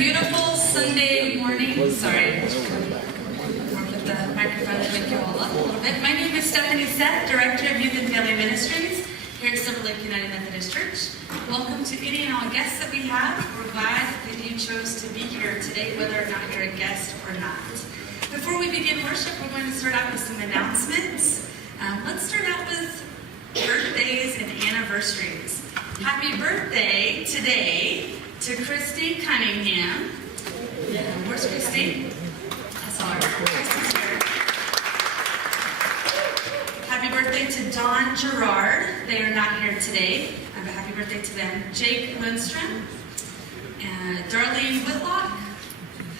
Beautiful Sunday morning. Sorry. Put the microphone to make you all up a little bit. My name is Seth, Director of Youth and Family Ministries here at Silver Lake United Methodist Church. Welcome to any and all guests that we have. We're glad that you chose to be here today, whether or not you're a guest or not. Before we begin worship, we're going to start out with some announcements. Let's start out with birthdays and anniversaries. Happy birthday today to Christy Cunningham. Where's Christy? I saw her. Christy's here. Happy birthday to Dawn Gerard. They are not here today, but happy birthday to them. Jake Lindstrom and Darlene Whitlock.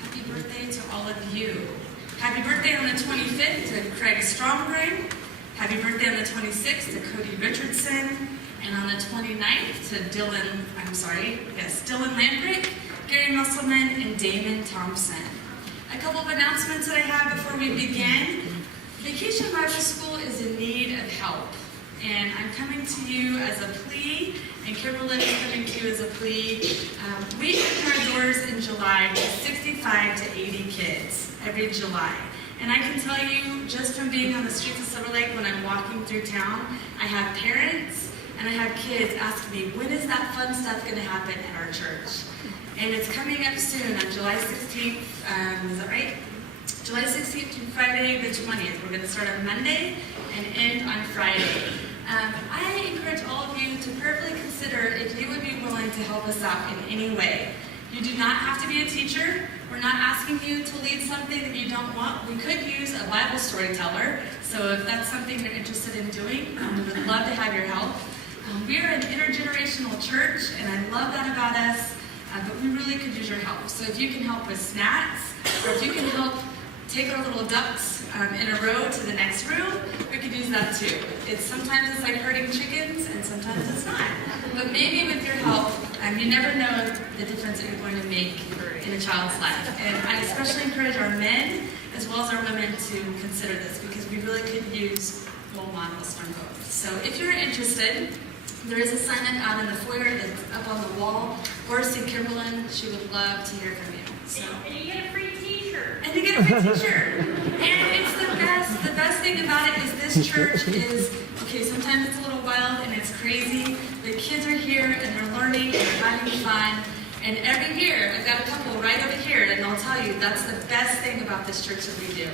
Happy birthday to all of you. Happy birthday on the 25th to Craig Stromgren. Happy birthday on the 26th to Cody Richardson. And on the 29th to Dylan Lambrick, Gary Musselman, and Damon Thompson. A couple of announcements that I have before we begin. Vacation Bible School is in need of help. And I'm coming to you as a plea, and Kimberly is coming to you as a plea. We open our doors in July to 65 to 80 kids every July. And I can tell you, just from being on the streets of Silver Lake when I'm walking through town, I have parents and I have kids asking me, when is that fun stuff going to happen at our church? And it's coming up soon on July 16th, is that right? July 16th through Friday the 20th. We're going to start on Monday and end on Friday. I encourage all of you to prayerfully consider if you would be willing to help us out in any way. You do not have to be a teacher. We're not asking you to lead something that you don't want. We could use a Bible storyteller. So if that's something you're interested in doing, we would love to have your help. We are an intergenerational church, and I love that about us, but we really could use your help. So if you can help with snacks, or if you can help take our little ducks in a row to the next room, we could use that too. Sometimes it's like herding chickens, and sometimes it's not. But maybe with your help, you never know the difference that you're going to make in a child's life. And I especially encourage our men as well as our women to consider this, because we really could use role models from both. So if you're interested, there is a sign up out in the foyer that's up on the wall. Or see Kimberlyn, she would love to hear from you. So. And you get a free t-shirt. And you get a free t-shirt. And it's the best. The best thing about it is this church is, okay, sometimes it's a little wild and it's crazy. The kids are here and they're learning and they're having fun. And every year, I've got a couple right over here, and I'll tell you, that's the best thing about this church that we do.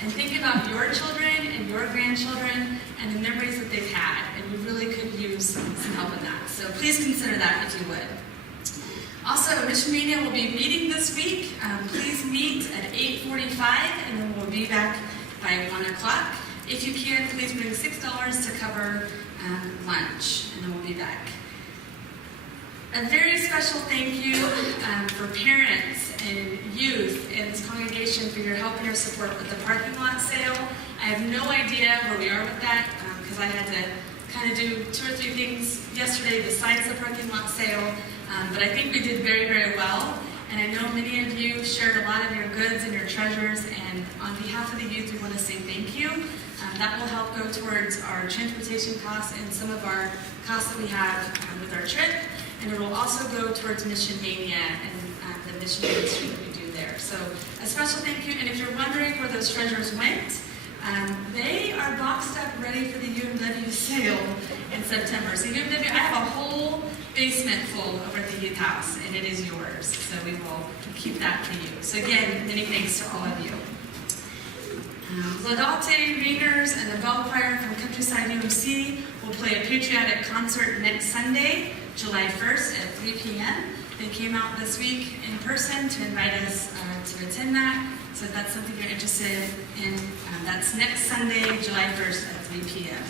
And think about your children and your grandchildren and the memories that they've had. And we really could use some help in that. So please consider that if you would. Also, Mission Mania will be meeting this week. Please meet at 8:45, and then we'll be back by 1 o'clock. If you can, please bring $6 to cover lunch, and then we'll be back. A very special thank you for parents and youth in this congregation for your help and your support with the parking lot sale. I have no idea where we are with that, because I had to kind of do 2 or 3 things yesterday besides the parking lot sale. But I think we did very, very well. And I know many of you shared a lot of your goods and your treasures. And on behalf of the youth, we want to say thank you. That will help go towards our transportation costs and some of our costs that we have with our trip. And it will also go towards Mission Mania and the mission ministry that we do there. So a special thank you. And if you're wondering where those treasures went, they are boxed up ready for the UMW sale in September. So UMW, I have a whole basement full over at the youth house, and it is yours. So we will keep that for you. So again, many thanks to all of you. Laudate Ringers and the Bell Choir from Countryside UMC will play a patriotic concert next Sunday, July 1st at 3 p.m. They came out this week in person to invite us to attend that. So if that's something you're interested in, that's next Sunday, July 1st at 3 p.m.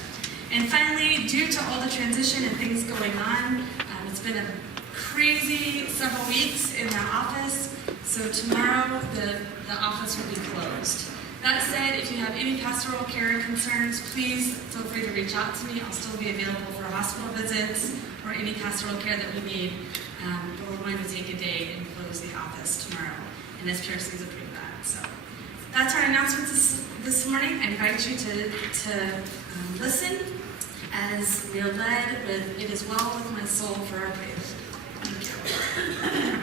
And finally, due to all the transition and things going on, it's been a crazy several weeks in the office. So tomorrow, the office will be closed. That said, if you have any pastoral care concerns, please feel free to reach out to me. I'll still be available for hospital visits or any pastoral care that we need. But we're going to take a day and close the office tomorrow. And SPRC's approved that. So that's our announcements this morning. I invite you to listen as we are led with "It Is Well With My Soul" for our praise. Thank you.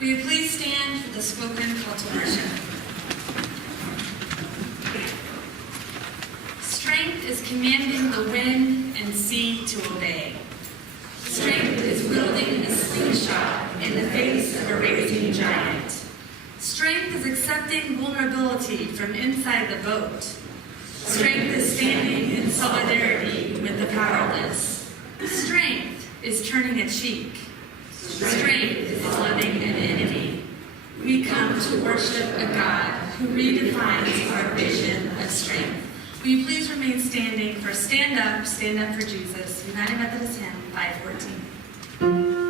Will you please stand for the spoken call to worship? Strength is commanding the wind and sea to obey. Strength is wielding a slingshot in the face of a raging giant. Strength is accepting vulnerability from inside the boat. Strength is standing in solidarity with the powerless. Strength is turning a cheek. Strength is loving an enemy. We come to worship a God who redefines our vision of strength. Will you please remain standing for Stand Up for Jesus, United Methodist Hymn 514.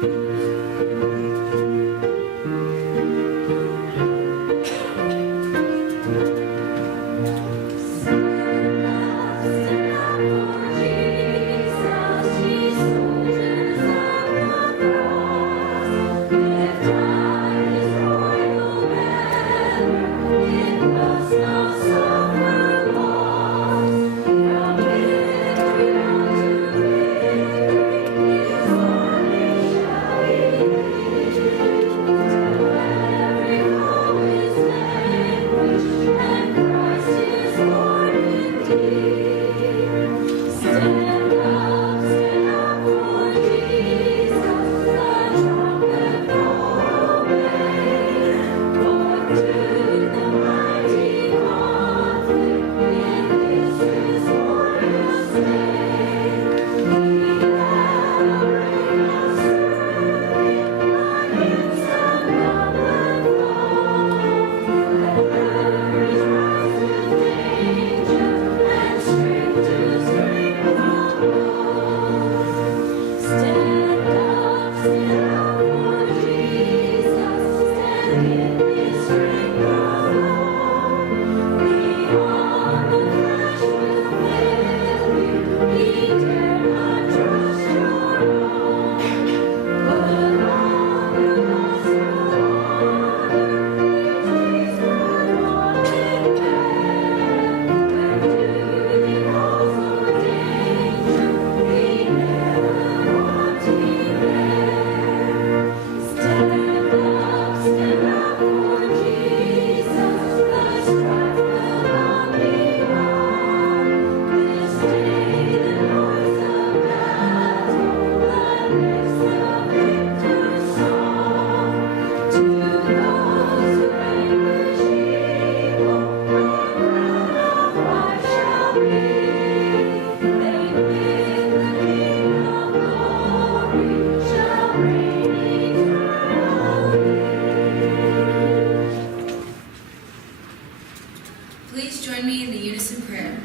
Please join me in the Unison prayer.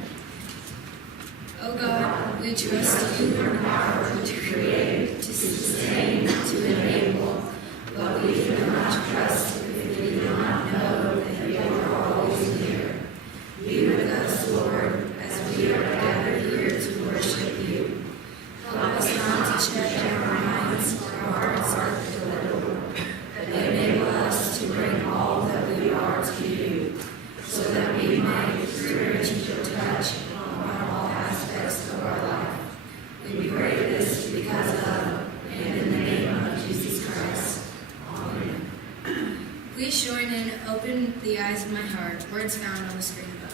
O God, we trust you in power to create, to sustain, to enable, but we cannot trust if we do not know that you are always near. Be with us, Lord, as we are gathered here to worship you. Help us not to check our minds or our hearts are political, but enable us to bring all that we are to you, so that we might experience your touch on all aspects of our life. We pray this because of and in the name of Jesus Christ. Amen. Please join in Open the Eyes of My Heart, words found on the screen above.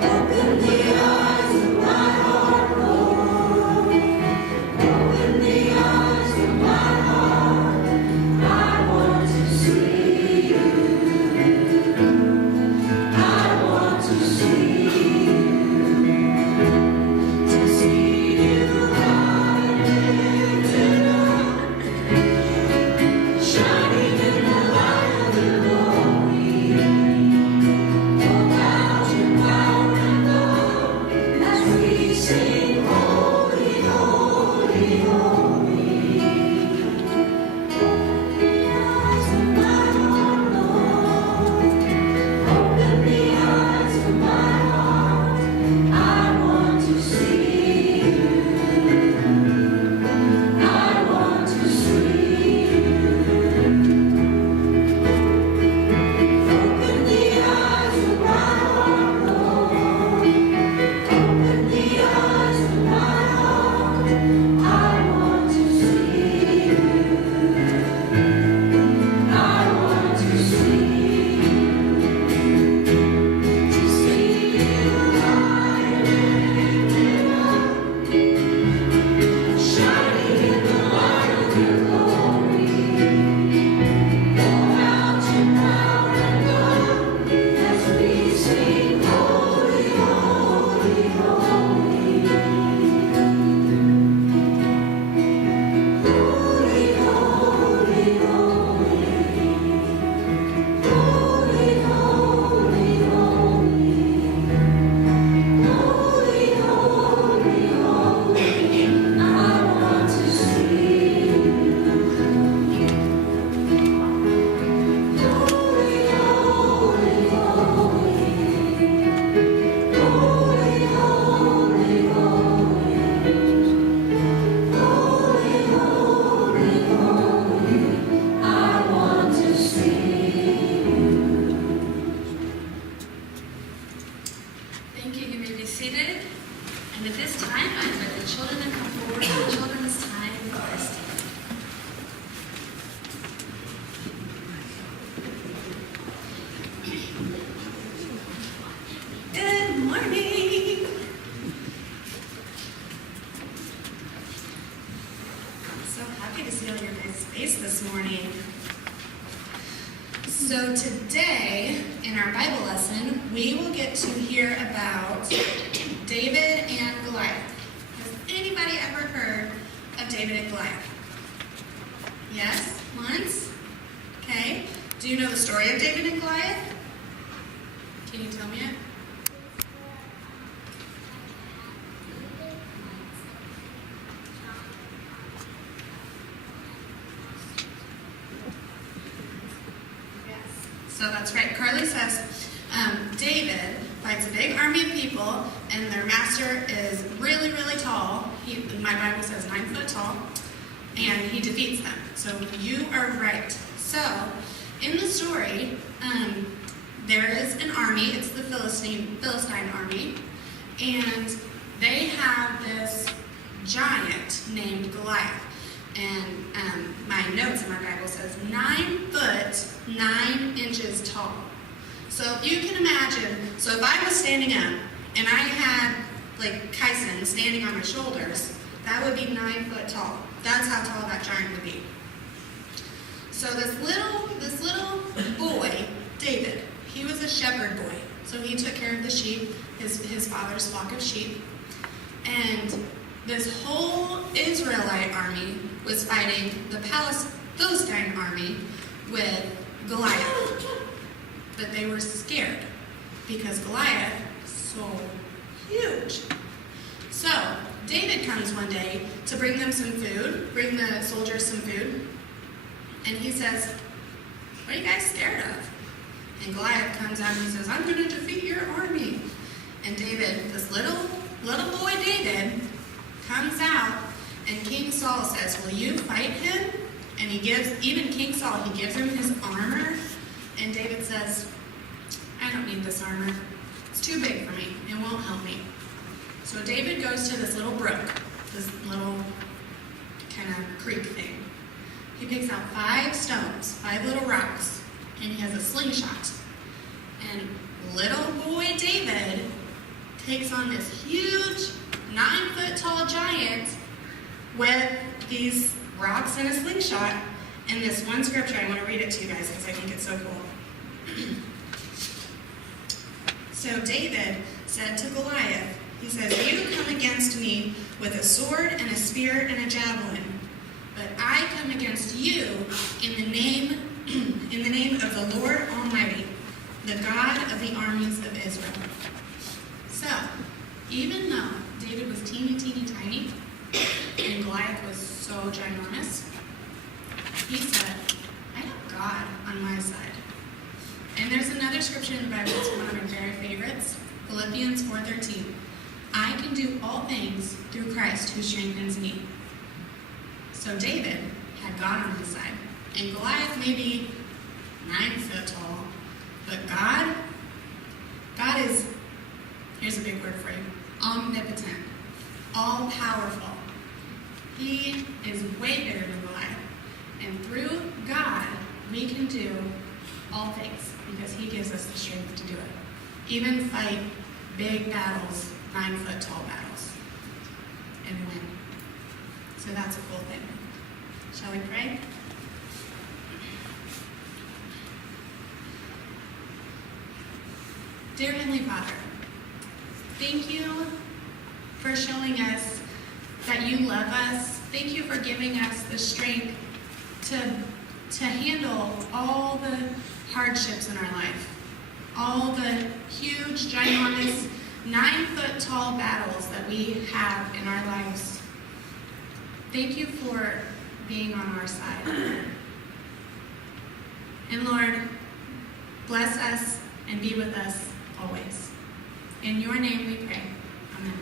Open the eyes of So today, in our Bible lesson, we will get to hear about David and Goliath. Has anybody ever heard of David and Goliath? Yes? Once? Okay. Do you know the story of David and Goliath? Can you tell me it? So that's right. Carly says David fights a big army of people, and their master is really, really tall. My Bible says 9 foot tall, and he defeats them. So you are right. So in the story, there is an army. It's the Philistine army, and they have this giant named Goliath. And my notes in my Bible says 9 foot 9 inches tall. So if you can imagine, so if I was standing up and I had like Kyson standing on my shoulders, that would be 9 foot tall. That's how tall that giant would be. So this little boy, David, he was a shepherd boy. So he took care of the sheep, his father's flock of sheep. And this whole Israelite army was fighting the Philistine army with Goliath. But they were scared because Goliath was so huge. So David comes one day to bring them some food, bring the soldiers some food. And he says, "What are you guys scared of?" And Goliath comes out and he says, "I'm going to defeat your army." And David, this little boy David, comes out, and King Saul says, "Will you fight him?" And he gives him his armor. And David says, "I don't need this armor. It's too big for me. It won't help me." So David goes to this little brook, this little kind of creek thing. He picks out 5 stones, 5 little rocks, and he has a slingshot. And little boy David takes on this huge 9 foot tall giant with these rocks and a slingshot. And this one scripture, I want to read it to you guys because I think it's so cool. So David said to Goliath, he says, "You come against me with a sword and a spear and a javelin, but I come against you in the name of the Lord Almighty, the God of the armies of Israel." So, even though David was teeny tiny, and Goliath was so ginormous, he said, "I have God on my side." And there's another scripture in the Bible that's one of my very favorites, Philippians 4:13. "I can do all things through Christ who strengthens me." So David had God on his side. And Goliath may be 9 foot tall, but God is, here's a big word for you, omnipotent, all-powerful. He is way bigger than Goliath. And through God, we can do all things because he gives us the strength to do it. Even fight big battles, 9 foot tall battles, and win. So that's a cool thing. Shall we pray? Dear Heavenly Father, thank you for showing us that you love us. Thank you for giving us the strength to handle all the hardships in our life, all the huge, ginormous, 9 foot tall battles that we have in our lives. Thank you for being on our side. And Lord, bless us and be with us always. In your name we pray. Amen.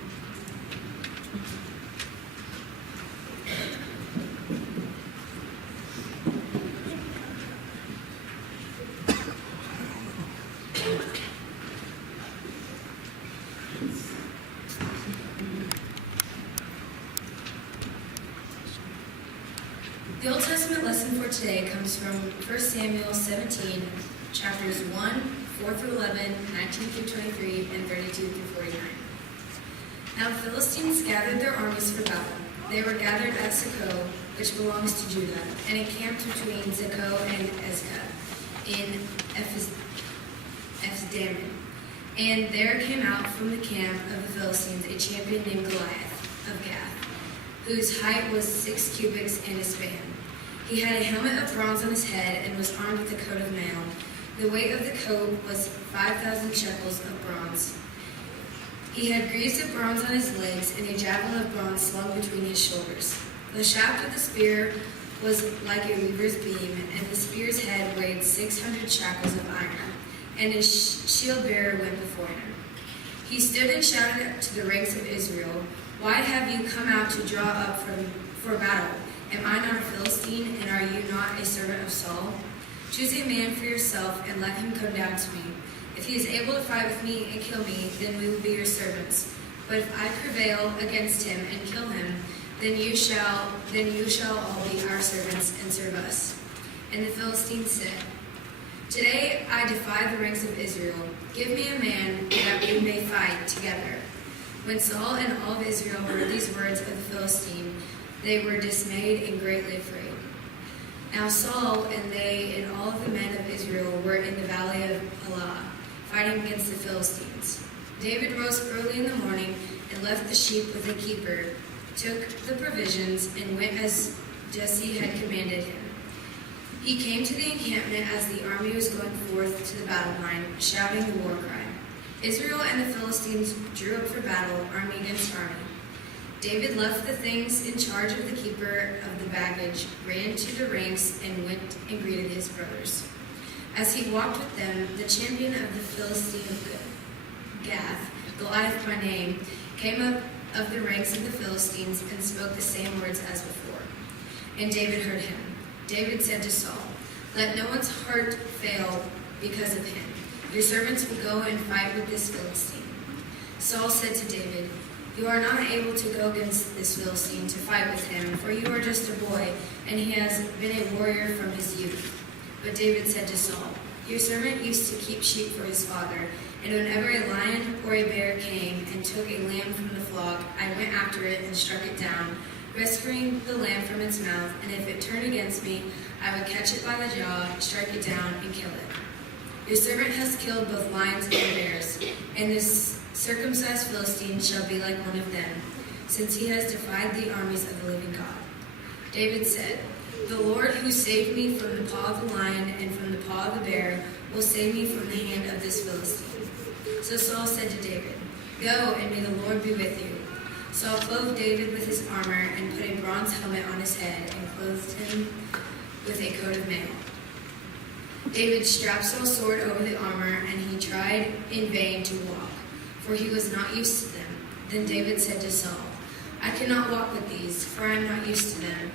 The Old Testament lesson for today comes from 1 Samuel 17, chapters 1, 4 through 11, 19 through 23, and 32 through 49. Now the Philistines gathered their armies for battle. They were gathered at Socoh, which belongs to Judah, and encamped between Socoh and Ezekah. in Ephes-Dammim. And there came out from the camp of the Philistines a champion named Goliath of Gath, whose height was 6 cubits and a span. He had a helmet of bronze on his head and was armed with a coat of mail. The weight of the coat was 5,000 shekels of bronze. He had greaves of bronze on his legs and a javelin of bronze slung between his shoulders. The shaft of the spear was like a weaver's beam, and the spear's head weighed 600 shekels of iron, and his shield bearer went before him. He stood and shouted to the ranks of Israel, "Why have you come out to draw up for battle? Am I not a Philistine, and are you not a servant of Saul? Choose a man for yourself and let him come down to me. If he is able to fight with me and kill me, then we will be your servants. But if I prevail against him and kill him, then you shall all be our servants and serve us." And the Philistines said, "Today I defy the ranks of Israel. Give me a man that we may fight together." When Saul and all of Israel heard these words of the Philistine, they were dismayed and greatly afraid. Now Saul and they and all of the men of Israel were in the valley of Elah, fighting against the Philistines. David rose early in the morning and left the sheep with the keeper, took the provisions, and went as Jesse had commanded him. He came to the encampment as the army was going forth to the battle line, shouting the war cry. Israel and the Philistines drew up for battle, army against army. David left the things in charge of the keeper of the baggage, ran to the ranks, and went and greeted his brothers. As he walked with them, the champion of the Philistine of Gath, Goliath by name, came up of the ranks of the Philistines and spoke the same words as before. And David heard him. David said to Saul, "Let no one's heart fail because of him. Your servants will go and fight with this Philistine." Saul said to David, "You are not able to go against this Philistine to fight with him, for you are just a boy, and he has been a warrior from his youth." But David said to Saul, "Your servant used to keep sheep for his father, and whenever a lion or a bear came and took a lamb from the flock, I went after it and struck it down, rescuing the lamb from its mouth, and if it turned against me, I would catch it by the jaw, strike it down, and kill it. Your servant has killed both lions and bears, and this circumcised Philistine shall be like one of them, since he has defied the armies of the living God." David said, "The Lord who saved me from the paw of the lion and from the paw of the bear will save me from the hand of this Philistine." So Saul said to David, "Go, and may the Lord be with you." Saul clothed David with his armor and put a bronze helmet on his head and clothed him with a coat of mail. David strapped Saul's sword over the armor, and he tried in vain to walk, for he was not used to them. Then David said to Saul, "I cannot walk with these, for I am not used to them."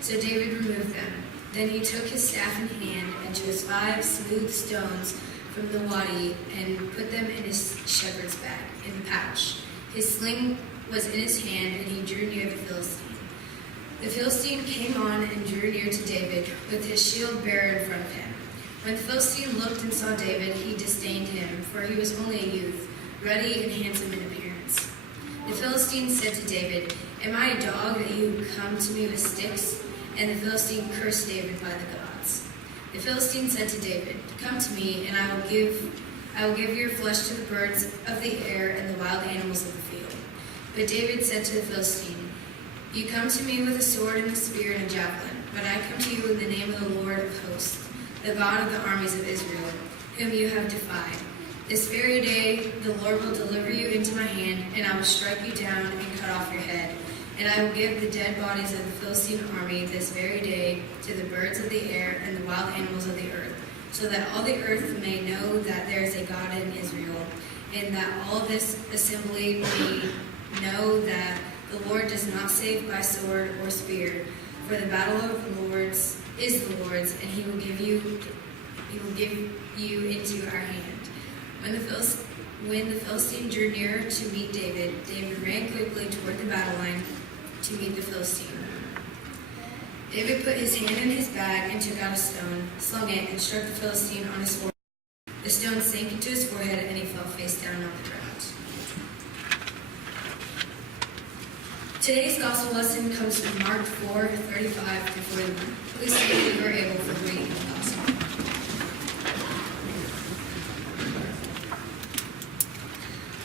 So David removed them. Then he took his staff in hand and chose 5 smooth stones from the wadi and put them in his shepherd's bag, in the pouch. His sling was in his hand, and he drew near the Philistine. The Philistine came on and drew near to David, with his shield bearer in front of him. When the Philistine looked and saw David, he disdained him, for he was only a youth, ruddy and handsome in appearance. The Philistine said to David, "Am I a dog that you come to me with sticks?" And the Philistine cursed David by the gods. The Philistine said to David, "Come to me, and I will give your flesh to the birds of the air and the wild animals of the field." But David said to the Philistine, "You come to me with a sword and a spear and a javelin, but I come to you in the name of the Lord of hosts, the God of the armies of Israel, whom you have defied. This very day the Lord will deliver you into my hand, and I will strike you down and cut off your head. And I will give the dead bodies of the Philistine army this very day to the birds of the air and the wild animals of the earth, so that all the earth may know that there is a God in Israel, and that all this assembly may know that the Lord does not save by sword or spear, for the battle of the Lord's is the Lord's, and he will give you into our hand." When the Philistine drew near to meet David, David ran quickly toward the battle line to meet the Philistine. David put his hand in his bag and took out a stone, slung it, and struck the Philistine on his forehead. The stone sank into his forehead, and he fell face down on the ground. Today's gospel lesson comes from Mark 4:35-41. Please stand if you are able for reading the gospel.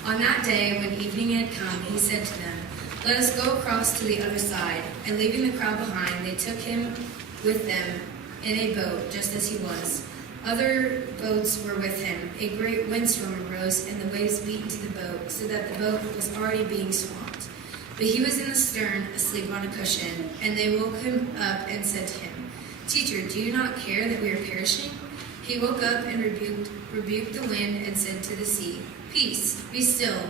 On that day, when evening had come, he said to them, "Let us go across to the other side." And leaving the crowd behind, they took him with them in a boat, just as he was. Other boats were with him. A great windstorm arose, and the waves beat into the boat, so that the boat was already being swamped. But he was in the stern, asleep on a cushion. And they woke him up and said to him, "Teacher, do you not care that we are perishing?" He woke up and rebuked the wind and said to the sea, "Peace, be still."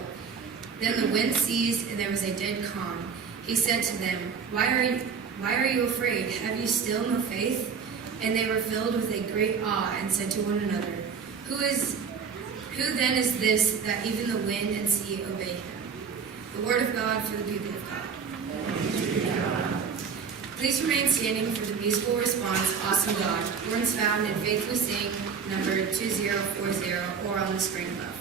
Then the wind ceased, and there was a dead calm. He said to them, Why are you afraid? Have you still no faith?" And they were filled with a great awe and said to one another, Who then is this that even the wind and sea obey him? The word of God for the people of God. Please remain standing for the musical response, Awesome God. Words found in Faith We Sing, number 2040, or on the screen above.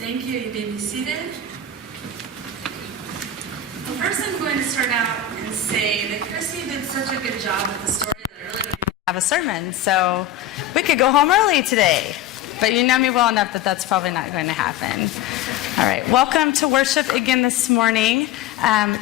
Thank you. You may be seated. Well, first I'm going to start out and say that Christy did such a good job with the story that I really don't have a sermon, so we could go home early today. But you know me well enough that that's probably not going to happen. All right, welcome to worship again this morning.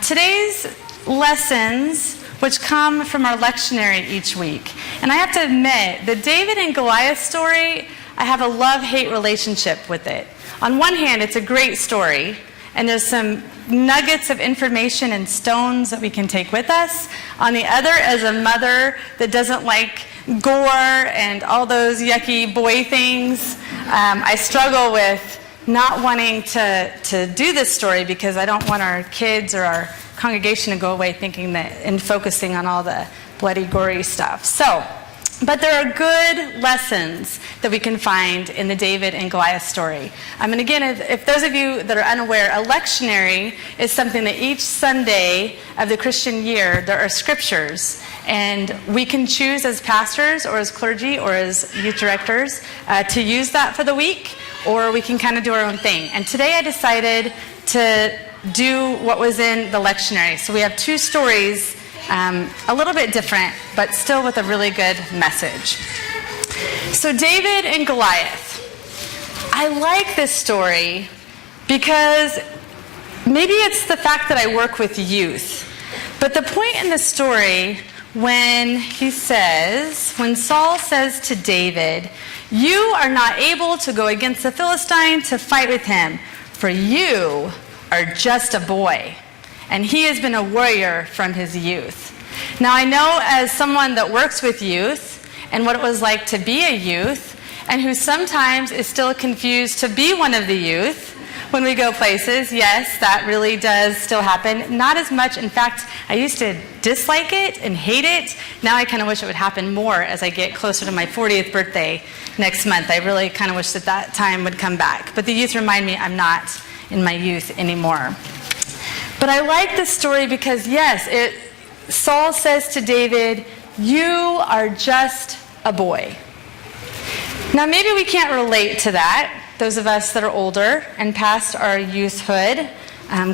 Today's lessons, which come from our lectionary each week. And I have to admit, the David and Goliath story, I have a love-hate relationship with it. On one hand, it's a great story, and there's some nuggets of information and stones that we can take with us. On the other, as a mother that doesn't like gore and all those yucky boy things, I struggle with not wanting to do this story because I don't want our kids or our congregation to go away thinking that and focusing on all the bloody, gory stuff. But there are good lessons that we can find in the David and Goliath story. And again, if those of you that are unaware, a lectionary is something that each Sunday of the Christian year, there are scriptures. And we can choose as pastors or as clergy or as youth directors to use that for the week, or we can kind of do our own thing. And today I decided to do what was in the lectionary. So we have two stories, a little bit different, but still with a really good message. So David and Goliath. I like this story because maybe it's the fact that I work with youth. But the point in the story when Saul says to David, "You are not able to go against the Philistine to fight with him, for you are just a boy." And he has been a warrior from his youth. Now I know as someone that works with youth and what it was like to be a youth and who sometimes is still confused to be one of the youth when we go places, yes, that really does still happen. Not as much. In fact, I used to dislike it and hate it. Now I kind of wish it would happen more as I get closer to my 40th birthday next month. I really kind of wish that time would come back. But the youth remind me I'm not in my youth anymore. But I like this story because, yes, Saul says to David, "You are just a boy." Now, maybe we can't relate to that. Those of us that are older and past our youthhood,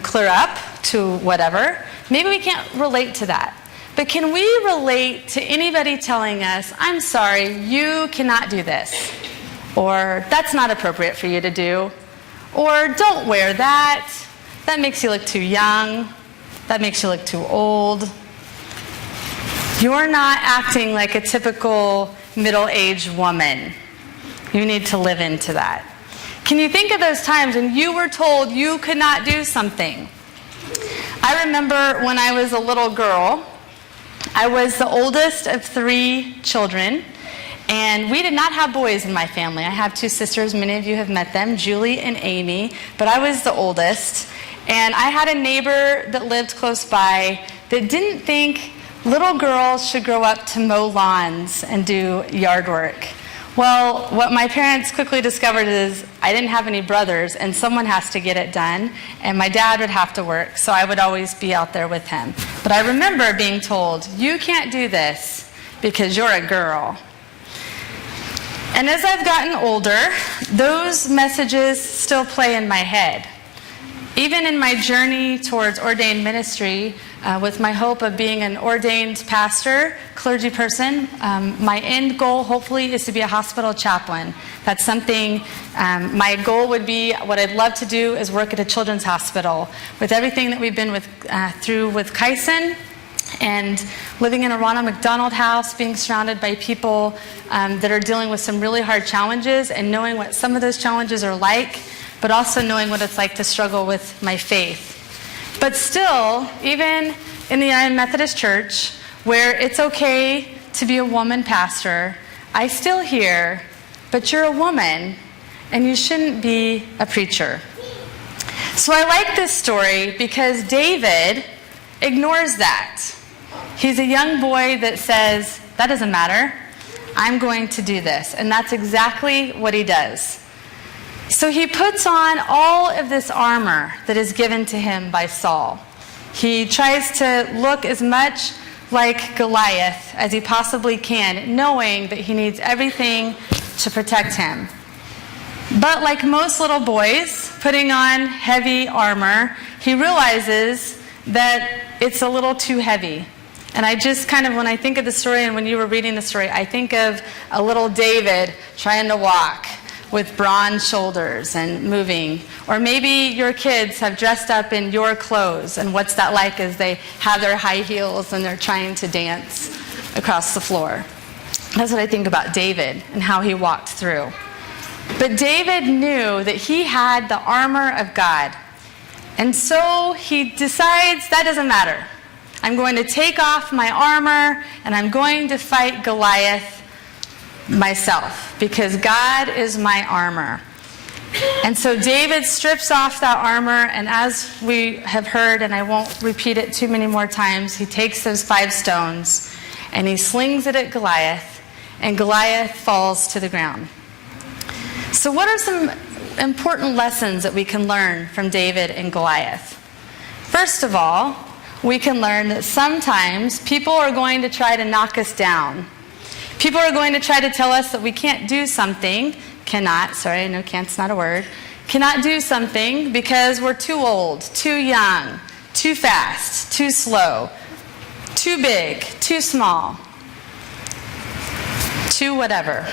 clear up to whatever, maybe we can't relate to that. But can we relate to anybody telling us, "I'm sorry, you cannot do this," or "That's not appropriate for you to do," or "Don't wear that. That makes you look too young. That makes you look too old. You're not acting like a typical middle-aged woman. You need to live into that." Can you think of those times when you were told you could not do something? I remember when I was a little girl, I was the oldest of 3 children, and we did not have boys in my family. I have 2 sisters. Many of you have met them, Julie and Amy, but I was the oldest. And I had a neighbor that lived close by that didn't think little girls should grow up to mow lawns and do yard work. Well, what my parents quickly discovered is I didn't have any brothers, and someone has to get it done, and my dad would have to work, so I would always be out there with him. But I remember being told, you can't do this because you're a girl. And as I've gotten older, those messages still play in my head. Even in my journey towards ordained ministry, with my hope of being an ordained pastor, clergy person, my end goal hopefully is to be a hospital chaplain. That's something, my goal would be, what I'd love to do is work at a children's hospital. With everything that we've been through with Kyson, and living in a Ronald McDonald house, being surrounded by people that are dealing with some really hard challenges, and knowing what some of those challenges are like, but also knowing what it's like to struggle with my faith. But still, even in the United Methodist Church, where it's okay to be a woman pastor, I still hear, but you're a woman, and you shouldn't be a preacher. So I like this story because David ignores that. He's a young boy that says, that doesn't matter, I'm going to do this. And that's exactly what he does. So he puts on all of this armor that is given to him by Saul. He tries to look as much like Goliath as he possibly can, knowing that he needs everything to protect him. But like most little boys putting on heavy armor, he realizes that it's a little too heavy. And I just kind of, when I think of the story and when you were reading the story, I think of a little David trying to walk with bronze shoulders and moving. Or maybe your kids have dressed up in your clothes, and what's that like as they have their high heels and they're trying to dance across the floor. That's what I think about David and how he walked through. But David knew that he had the armor of God. And so he decides, that doesn't matter. I'm going to take off my armor and I'm going to fight Goliath myself, because God is my armor. And so David strips off that armor, and as we have heard, and I won't repeat it too many more times, he takes those 5 stones and he slings it at Goliath, and Goliath falls to the ground. So what are some important lessons that we can learn from David and Goliath? First of all, we can learn that sometimes people are going to try to knock us down. People are going to try to tell us that we can't do something, cannot not a word, cannot do something because we're too old, too young, too fast, too slow, too big, too small, too whatever.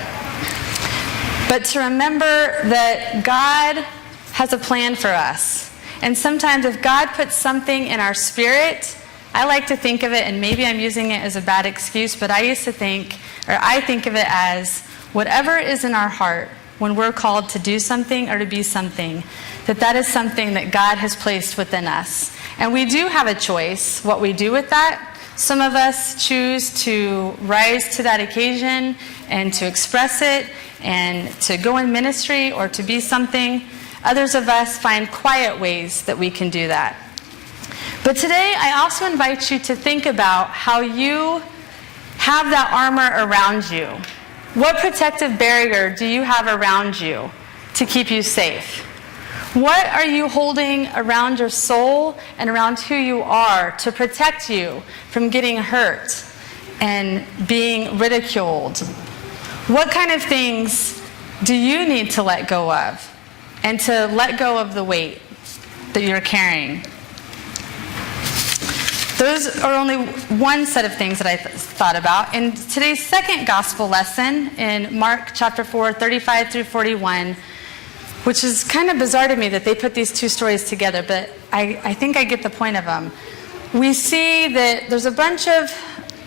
But to remember that God has a plan for us. And sometimes if God puts something in our spirit, I like to think of it, and maybe I'm using it as a bad excuse, but I think of it as whatever is in our heart when we're called to do something or to be something, that is something that God has placed within us. And we do have a choice what we do with that. Some of us choose to rise to that occasion and to express it and to go in ministry or to be something. Others of us find quiet ways that we can do that. But today I also invite you to think about how you have that armor around you. What protective barrier do you have around you to keep you safe? What are you holding around your soul and around who you are to protect you from getting hurt and being ridiculed? What kind of things do you need to let go of and to let go of the weight that you're carrying? Those are only one set of things that I thought about. In today's second gospel lesson in Mark chapter 4, 35 through 41, which is kind of bizarre to me that they put these 2 stories together, but I think I get the point of them. We see that there's a bunch of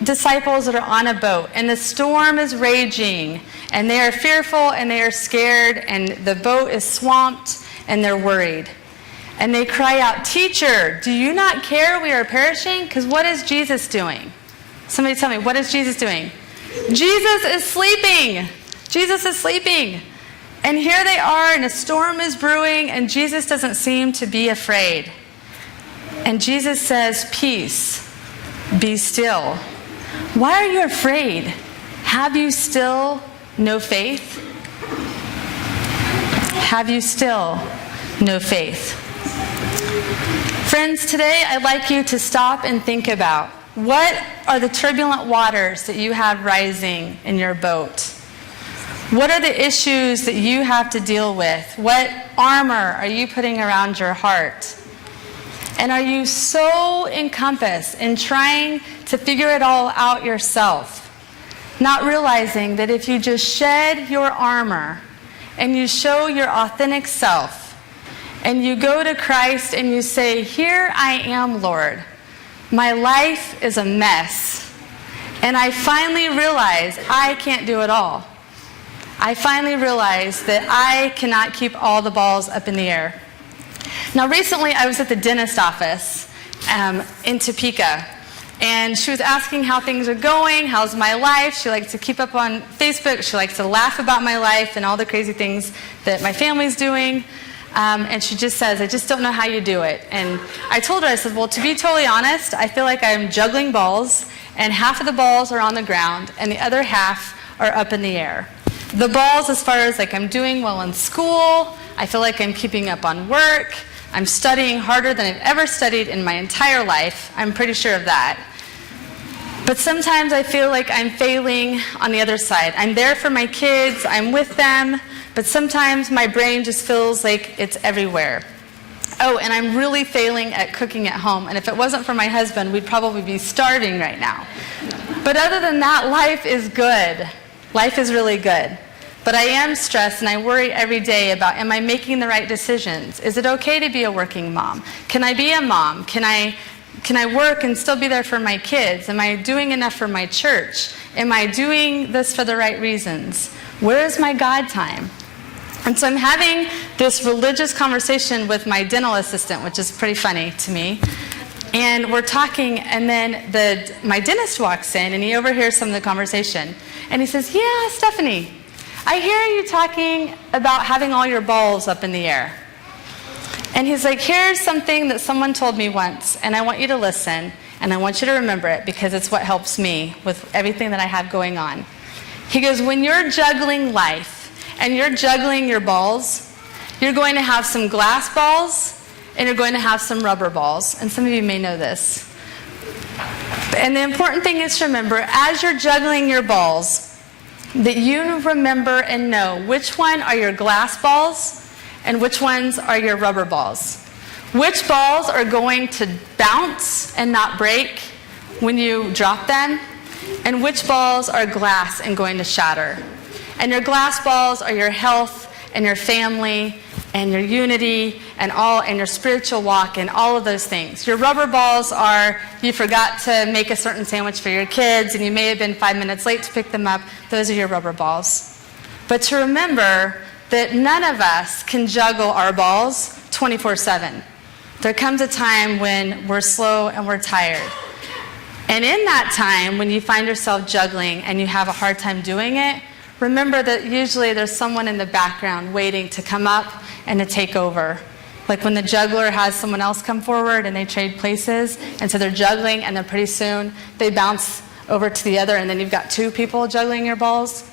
disciples that are on a boat, and the storm is raging, and they are fearful, and they are scared, and the boat is swamped, and they're worried. And they cry out, "Teacher, do you not care we are perishing?" Because what is Jesus doing? Somebody tell me, what is Jesus doing? Jesus is sleeping. Jesus is sleeping. And here they are, and a storm is brewing, and Jesus doesn't seem to be afraid. And Jesus says, peace, be still. Why are you afraid? Have you still no faith? Have you still no faith? Friends, today I'd like you to stop and think about, what are the turbulent waters that you have rising in your boat? What are the issues that you have to deal with? What armor are you putting around your heart? And are you so encompassed in trying to figure it all out yourself, not realizing that if you just shed your armor and you show your authentic self and you go to Christ and you say, here I am, Lord. My life is a mess. And I finally realize I can't do it all. I finally realized that I cannot keep all the balls up in the air. Now, recently I was at the dentist office in Topeka, and she was asking how things are going, how's my life. She likes to keep up on Facebook. She likes to laugh about my life and all the crazy things that my family's doing. And she just says, I just don't know how you do it. And I told her, I said, well, to be totally honest, I feel like I'm juggling balls, and half of the balls are on the ground, and the other half are up in the air. The balls, as far as like I'm doing well in school, I feel like I'm keeping up on work, I'm studying harder than I've ever studied in my entire life. I'm pretty sure of that. But sometimes I feel like I'm failing on the other side. I'm there for my kids, I'm with them, but sometimes my brain just feels like it's everywhere. Oh, and I'm really failing at cooking at home, and if it wasn't for my husband, we'd probably be starving right now. But other than that, life is good. Life is really good. But I am stressed, and I worry every day about, am I making the right decisions? Is it okay to be a working mom? Can I be a mom? Can I work and still be there for my kids? Am I doing enough for my church? Am I doing this for the right reasons? Where is my God time? And so I'm having this religious conversation with my dental assistant, which is pretty funny to me. And we're talking, and then my dentist walks in, and he overhears some of the conversation. And he says, yeah, Stephanie, I hear you talking about having all your balls up in the air. And he's like, here's something that someone told me once, and I want you to listen, and I want you to remember it, because it's what helps me with everything that I have going on. He goes, when you're juggling life, and you're juggling your balls, you're going to have some glass balls, and you're going to have some rubber balls. And some of you may know this. And the important thing is to remember, as you're juggling your balls, that you remember and know which one are your glass balls and which ones are your rubber balls. Which balls are going to bounce and not break when you drop them, and which balls are glass and going to shatter. And your glass balls are your health and your family and your unity and your spiritual walk and all of those things. Your rubber balls are, you forgot to make a certain sandwich for your kids and you may have been 5 minutes late to pick them up. Those are your rubber balls. But to remember that none of us can juggle our balls 24/7. There comes a time when we're slow and we're tired. And in that time, when you find yourself juggling and you have a hard time doing it, remember that usually there's someone in the background waiting to come up and to take over. Like when the juggler has someone else come forward and they trade places, and so they're juggling, and then pretty soon they bounce over to the other, and then you've got two people juggling your balls.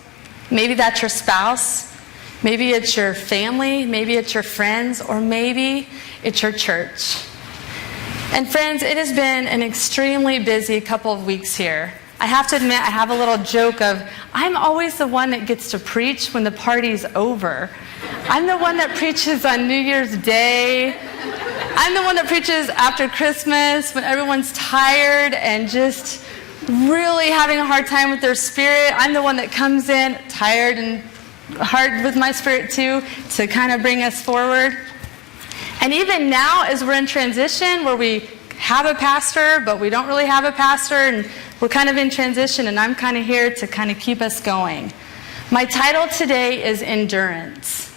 Maybe that's your spouse, maybe it's your family, maybe it's your friends, or maybe it's your church. And friends, it has been an extremely busy couple of weeks here. I have to admit, I have a little joke of, I'm always the one that gets to preach when the party's over. I'm the one that preaches on New Year's Day. I'm the one that preaches after Christmas when everyone's tired and just really having a hard time with their spirit. I'm the one that comes in tired and hard with my spirit too, to kind of bring us forward. And even now, as we're in transition, where we have a pastor, but we don't really have a pastor, and we're kind of in transition, and I'm kind of here to kind of keep us going. My title today is Endurance.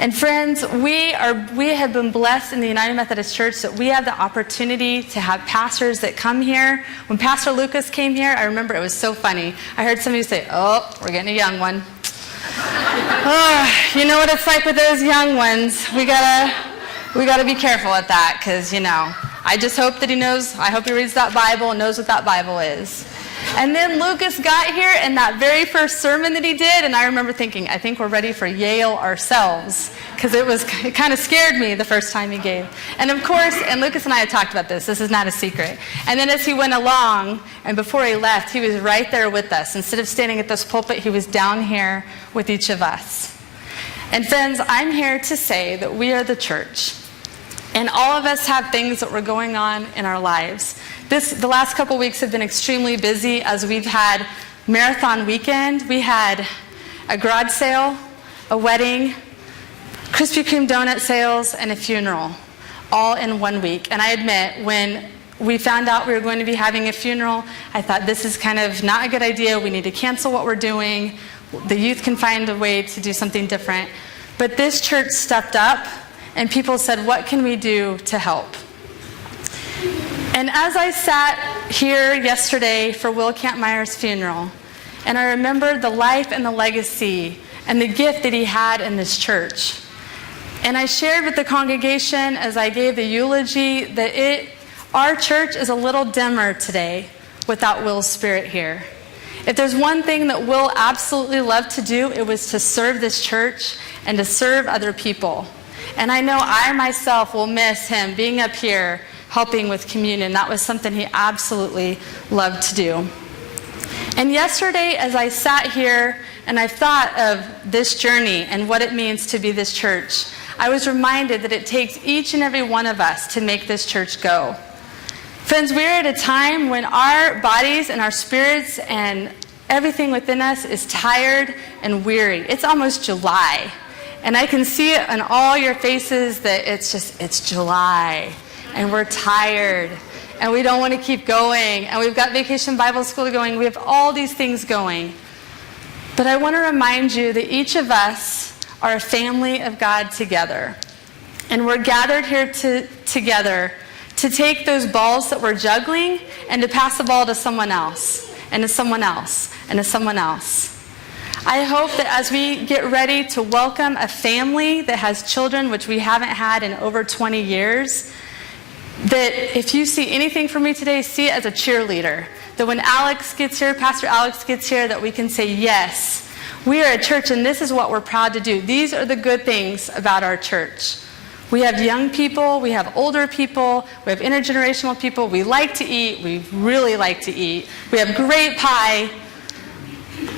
And friends, we have been blessed in the United Methodist Church that we have the opportunity to have pastors that come here. When Pastor Lucas came here, I remember it was so funny. I heard somebody say, "Oh, we're getting a young one." Oh, you know what it's like with those young ones. We gotta be careful at that, because I just hope that he knows. I hope he reads that Bible and knows what that Bible is. And then Lucas got here, and that very first sermon that he did, and I remember thinking, I think we're ready for Yale ourselves, because it kind of scared me the first time he gave. And of course, and Lucas and I had talked about this is not a secret. And then as he went along, and before he left, he was right there with us. Instead of standing at this pulpit, he was down here with each of us. And friends, I'm here to say that we are the church. And all of us have things that were going on in our lives. The last couple weeks have been extremely busy as we've had marathon weekend. We had a garage sale, a wedding, Krispy Kreme donut sales, and a funeral, all in 1 week. And I admit, when we found out we were going to be having a funeral, I thought this is kind of not a good idea. We need to cancel what we're doing. The youth can find a way to do something different. But this church stepped up, and people said, what can we do to help? And as I sat here yesterday for Will Campmeyer's funeral, and I remembered the life and the legacy and the gift that he had in this church, and I shared with the congregation as I gave the eulogy that our church is a little dimmer today without Will's spirit here. If there's one thing that Will absolutely loved to do, it was to serve this church and to serve other people. And I know I myself will miss him being up here helping with communion. That was something he absolutely loved to do. And yesterday, as I sat here and I thought of this journey and what it means to be this church, I was reminded that it takes each and every one of us to make this church go. Friends, we're at a time when our bodies and our spirits and everything within us is tired and weary. It's almost July. And I can see it on all your faces that it's July. And we're tired, and we don't want to keep going, and we've got Vacation Bible School going. We have all these things going. But I want to remind you that each of us are a family of God together. And we're gathered here together to take those balls that we're juggling and to pass the ball to someone else, and to someone else, and to someone else. I hope that as we get ready to welcome a family that has children, which we haven't had in over 20 years, that if you see anything from me today, see it as a cheerleader. That when Alex gets here, Pastor Alex gets here, that we can say, yes, we are a church and this is what we're proud to do. These are the good things about our church. We have young people, we have older people, we have intergenerational people. We like to eat, we really like to eat. We have great pie.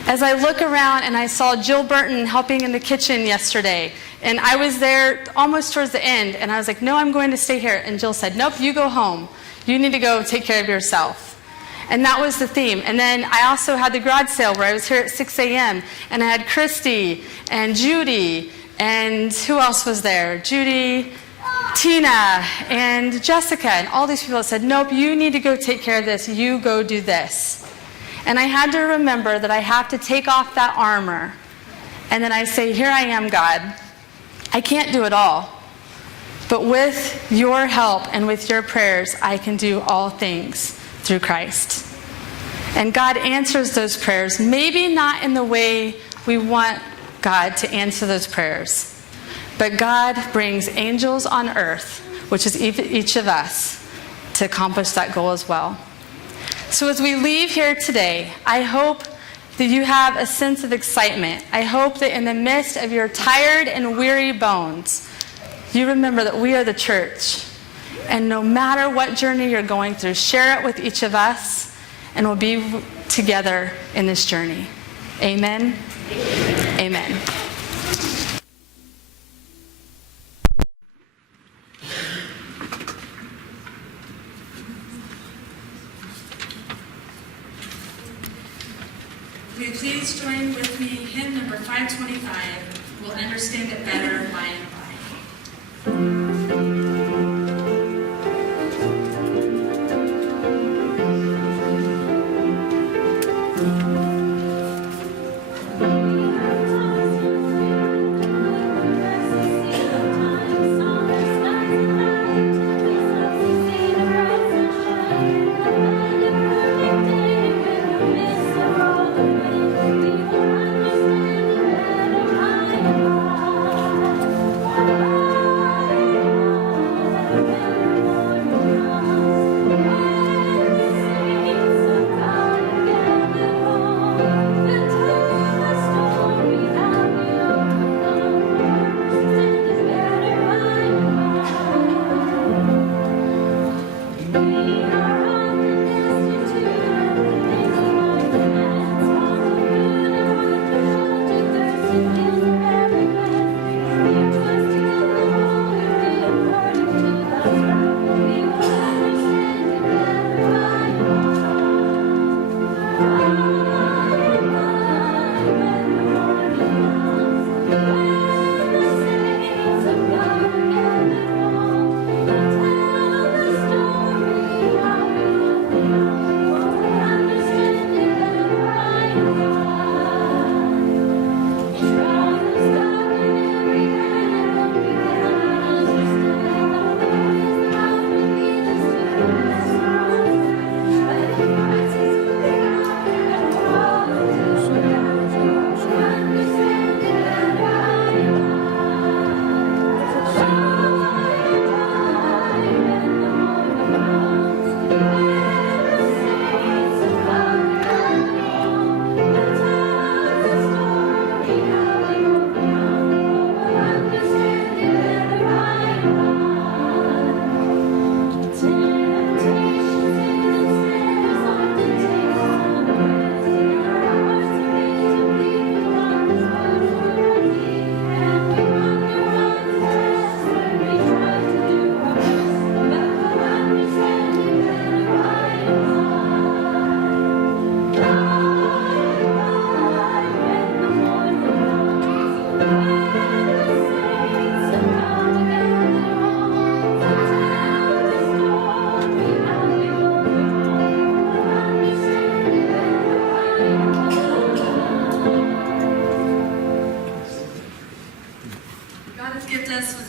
As I look around and I saw Jill Burton helping in the kitchen yesterday, and I was there almost towards the end, and I was like, no, I'm going to stay here. And Jill said, nope, you go home. You need to go take care of yourself. And that was the theme. And then I also had the garage sale where I was here at 6 a.m., and I had Christy and Judy, and who else was there? Judy, Tina, and Jessica, and all these people that said, nope, you need to go take care of this. You go do this. And I had to remember that I have to take off that armor. And then I say, here I am, God. I can't do it all. But with your help and with your prayers, I can do all things through Christ. And God answers those prayers, maybe not in the way we want God to answer those prayers. But God brings angels on earth, which is each of us, to accomplish that goal as well. So as we leave here today, I hope that you have a sense of excitement. I hope that in the midst of your tired and weary bones, you remember that we are the church. And no matter what journey you're going through, share it with each of us, and we'll be together in this journey. Amen? Amen. Will you please join with me hymn number 525, We'll Understand It Better by and By.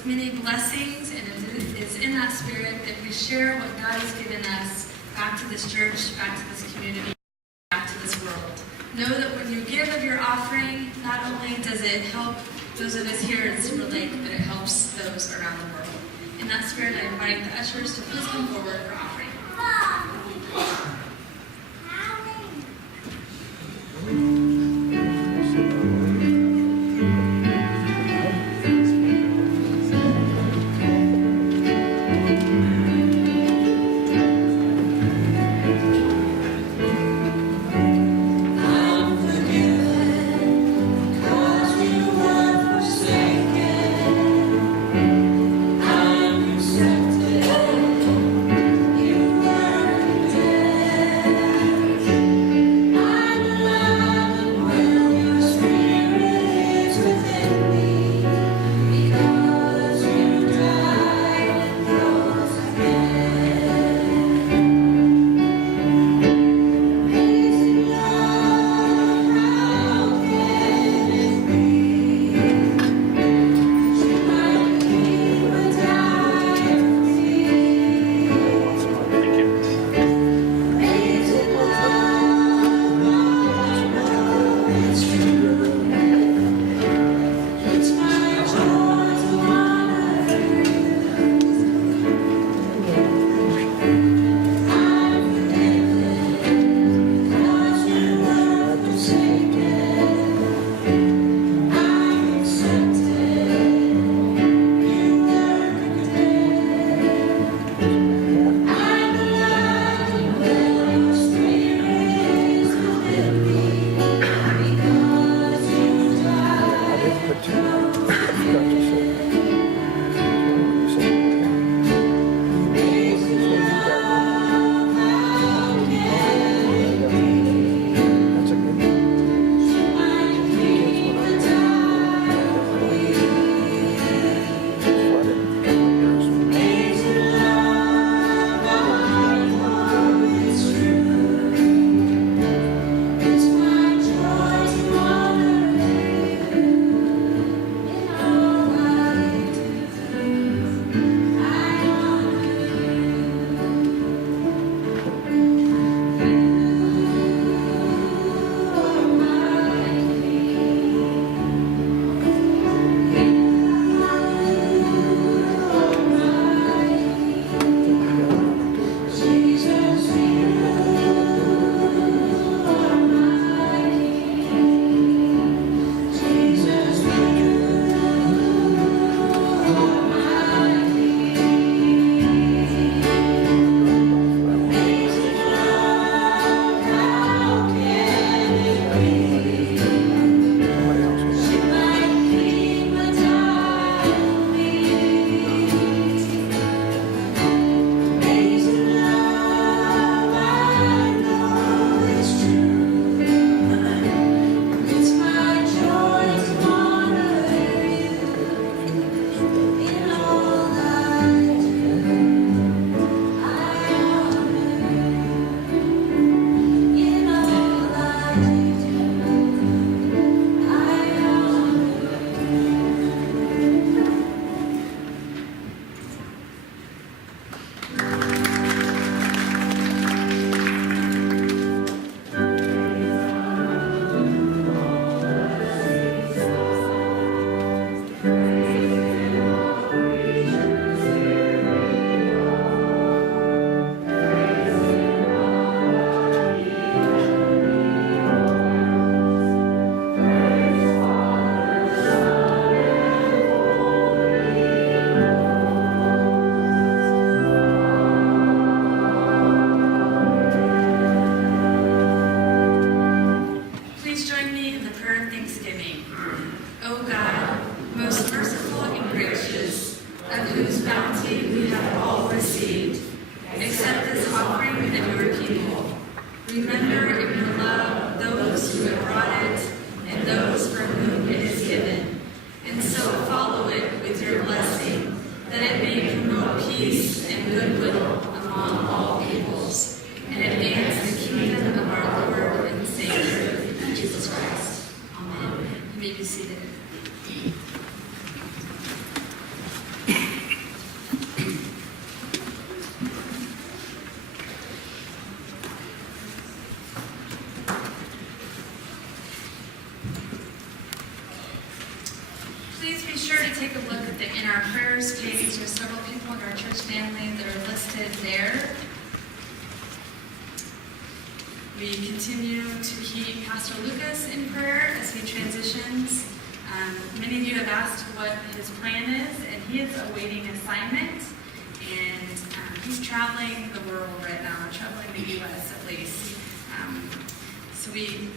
many blessings, and it is in that spirit that we share what God has given us back to this church, back to this community, back to this world. Know that when you give of your offering, not only does it help those of us here in Silver Lake, but it helps those around the world. In that spirit, I invite the ushers to please come forward for offering. I'm accepted. souls and advance the kingdom of our Lord and Savior, Jesus Christ. Amen. You may be seated. Please be sure to take a look at the In Our Prayers page. There's several people in our church family that are listed there. We continue to keep Pastor Lucas in prayer as he transitions. Many of you have asked what his plan is, and he is awaiting assignment. And he's traveling the world right now, traveling the U.S. at least. So we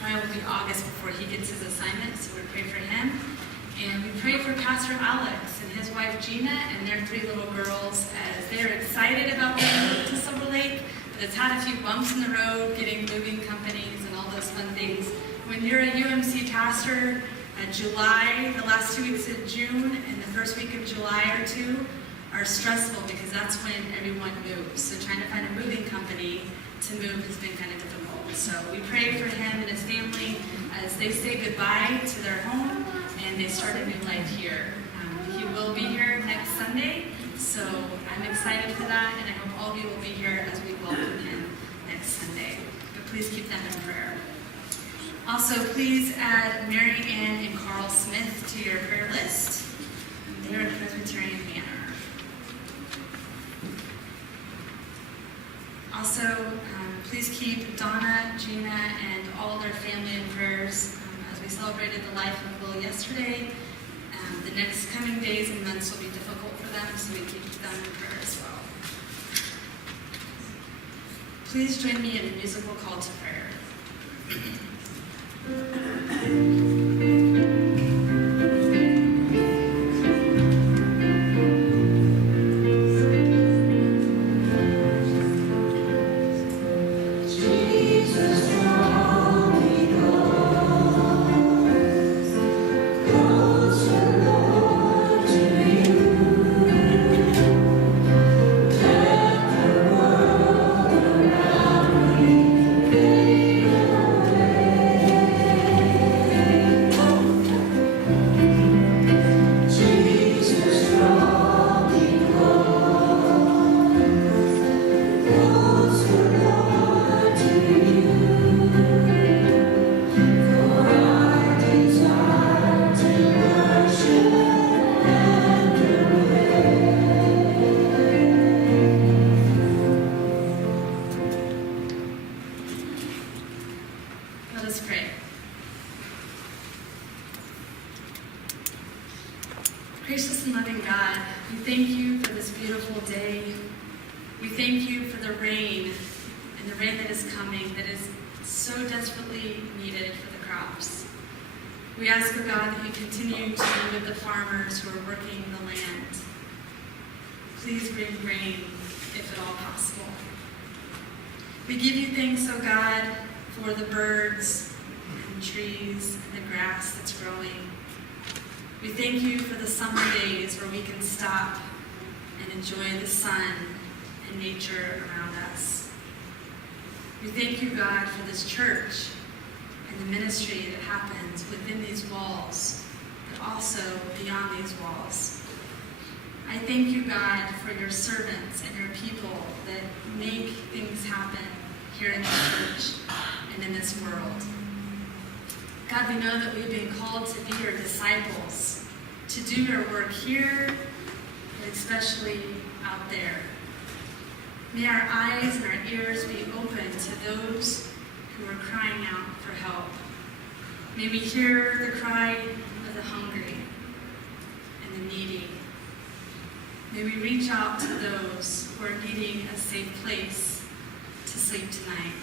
probably will be August before he gets his assignment, so we pray for him. And we pray for Pastor Alex and his wife Gina and their 3 little girls as they're excited about moving to Silver Lake, but it's had a few bumps in the road, getting moving companies and all those fun things. When you're a UMC pastor, July, the last 2 weeks of June and the first week of July or 2 are stressful because that's when everyone moves. So trying to find a moving company to move has been kind of difficult. So we pray for him and his family as they say goodbye to their home and they start a new life here. He will be here next Sunday, so I'm excited for that, and I hope all of you will be here as we welcome him next Sunday. But please keep them in prayer. Also, please add Mary Ann and Carl Smith to your prayer list. They are at Presbyterian Manor. Also, please keep Donna, Gina, and all their family in prayers as we celebrated the life of Will yesterday. The next coming days and months will be difficult for them, so we keep them in prayer as well. Please join me in a musical call to prayer. Let us pray. Gracious and loving God, we thank you for this beautiful day. We thank you for the rain and the rain that is coming that is so desperately needed for the crops. We ask, oh God, that you continue to be with the farmers who are working the land. Please bring rain if at all possible. We give you thanks, oh God, for the birds and trees and the grass that's growing. We thank you for the summer days where we can stop and enjoy the sun and nature around us. We thank you, God, for this church and the ministry that happens within these walls, but also beyond these walls. I thank you, God, for your servants and your people that make things happen here in this church and in this world. God, we know that we've been called to be your disciples, to do your work here, but especially out there. May our eyes and our ears be open to those who are crying out for help. May we hear the cry of the hungry and the needy. May we reach out to those who are needing a safe place to sleep tonight.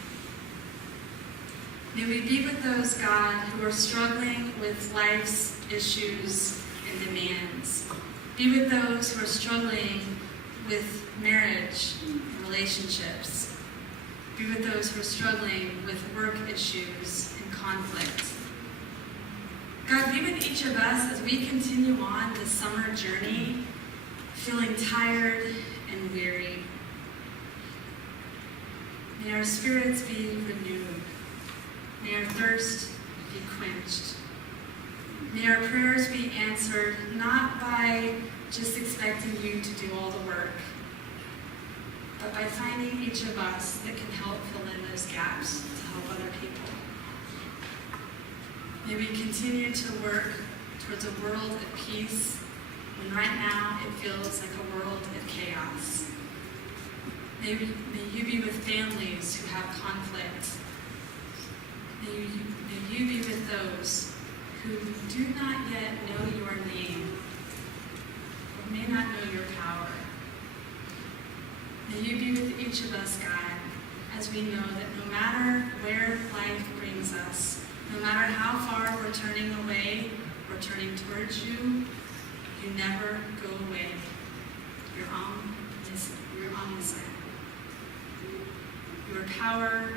May we be with those, God, who are struggling with life's issues and demands. Be with those who are struggling with marriage and relationships. Be with those who are struggling with work issues and conflict. God, be with each of us as we continue on this summer journey, feeling tired and weary. May our spirits be renewed. May our thirst be quenched. May our prayers be answered not by just expecting you to do all the work, but by finding each of us that can help fill in those gaps to help other people. May we continue to work towards a world at peace when right now it feels like a world of chaos. May you be with families who have conflict. May you be with those who do not yet know your name or may not know your power. May you be with each of us, God, as we know that no matter where life brings us, no matter how far we're turning away or turning towards you, you never go away. You're omniscient. Your power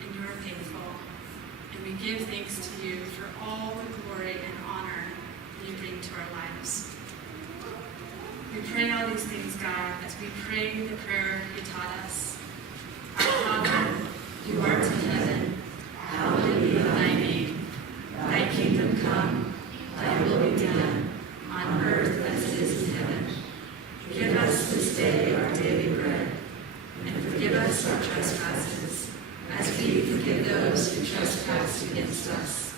and you are faithful. And we give thanks to you for all the glory and honor you bring to our lives. We pray all these things, God, as we pray the prayer you taught us. Our Father, who art in heaven, hallowed be thy name. Thy kingdom come, thy will be done, on earth as it is in heaven. Give us this day our daily bread, and forgive us our trespasses, as we forgive those who trespass against us.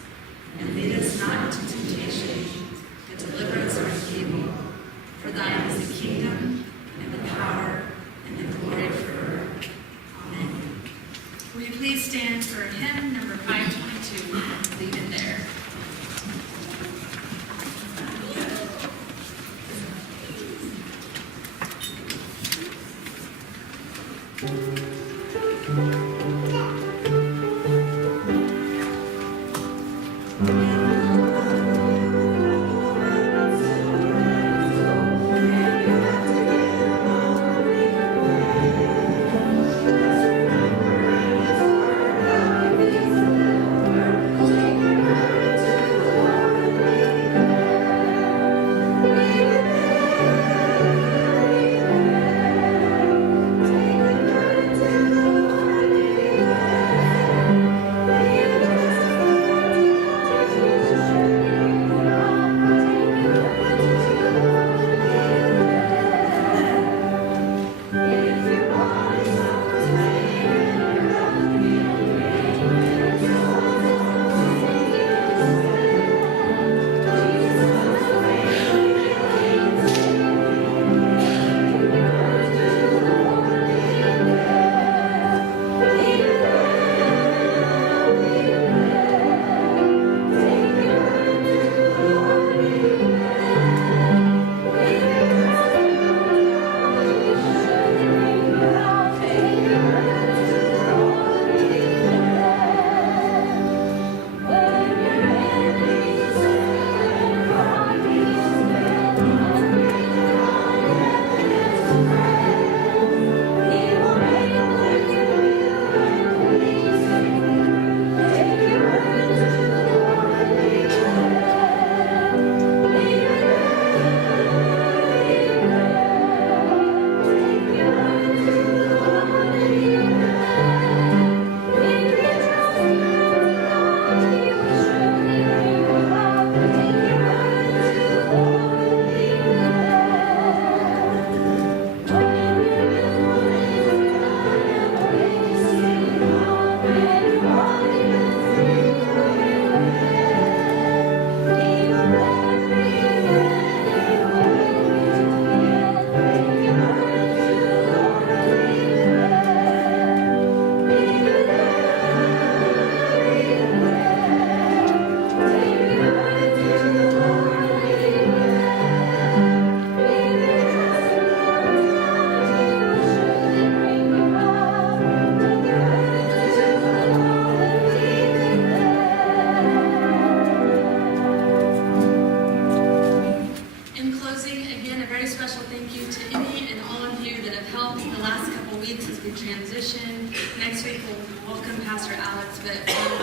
And lead us not into temptation, but deliver us from evil. For thine is the kingdom, and the power, and the glory forever. Amen. Will you please stand for hymn number 522, Leave It There.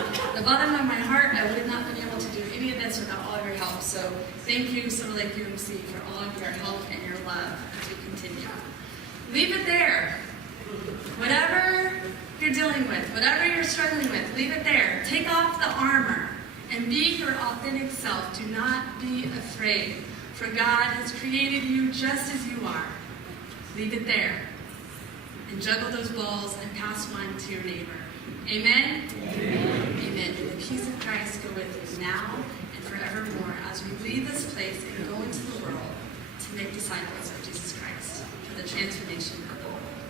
From the bottom of my heart, I would have not been able to do any of this without all of your help. So thank you, Summer Lake UMC, for all of your help and your love as we continue. Leave it there. Whatever you're you're dealing with, whatever you're struggling with, leave it there. Take off the armor and be your authentic self. Do not be afraid, for God has created you just as you are. Leave it there and juggle those balls and pass one to your neighbor. Amen? Amen. Amen. And the peace of Christ go with you now and forevermore as we leave this place and go into the world to make disciples of Jesus Christ for the transformation of the world.